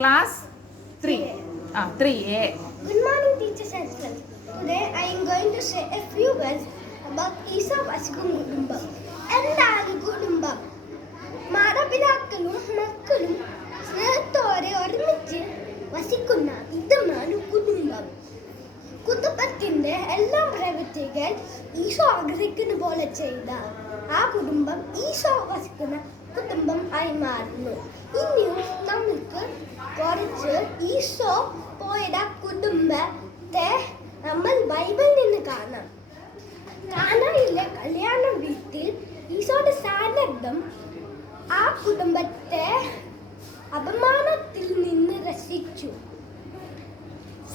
Class 3. 3A. Good morning, teachers and friends. Today I am going to say a few words about Isa Vasikum Kudumbam. എന്താണ് കുടുംബം? മാതാപിതാക്കളും മക്കളും സ്നേഹത്തോടെ ഒരുമിച്ച് വസിക്കുന്ന ഇതാണ് കുടുംബം. കുടുംബത്തിന്റെ എല്ലാ പ്രവൃത്തികൾ ഈശോ ആഗ്രഹിക്കുന്ന പോലെ ചെയ്താൽ ആ കുടുംബം ഈശോ വസിക്കുന്ന കുടുംബം ആയി മാറുന്നു. ഇനിയും നമുക്ക് കുറച്ച് ഈശോ പോയ കുടുംബത്തെ നമ്മൾ ബൈബിളിൽ നിന്ന് കാണാം. കാനായിലെ കല്യാണ വീട്ടിൽ ഈശോയുടെ സാന്നിധ്യം ആ കുടുംബത്തെ അപമാനത്തിൽ നിന്ന് രക്ഷിച്ചു.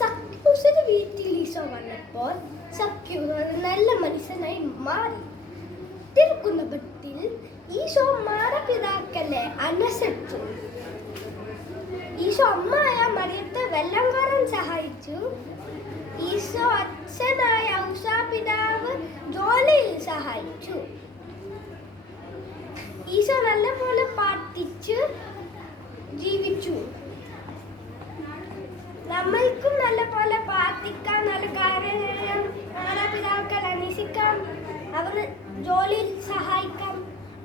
സക്യൂസിന്റെ വീട്ടിൽ ഈശോ വന്നപ്പോൾ സക്യൂസ് ഒരു നല്ല മനുഷ്യനായി മാറി. തിരുക്കുടുംബത്തിൽ ഈശോ മാതാപിതാക്കളെ അനുസരിച്ചു. ഈശോ അമ്മയായ മറിയത്തെ വെള്ളം കോരാൻ സഹായിച്ചു. ഈശോ അച്ഛനായ ഔഷാപിതാവ് ജോലിയിൽ സഹായിച്ചു. ഈശോ നല്ലപോലെ പ്രാർത്ഥിച്ച് ജീവിച്ചു. നമ്മൾക്കും നല്ലപോലെ പ്രാർത്ഥിക്കാം, നല്ല കാര്യങ്ങൾ മാതാപിതാക്കൾ അന്വേഷിക്കാം, അവർ ജോലിയിൽ സഹായിക്കാം.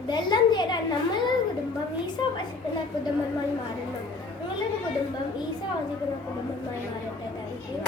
ഇതെല്ലാം ചെയ്താൽ നമ്മളുടെ കുടുംബം ഈശോ വസിക്കുന്ന കുടുംബമായി മാറുന്നു. നിങ്ങളുടെ കുടുംബം ഈശോ വസിക്കുന്ന കുടുംബമായി മാറട്ടെ. Thank you.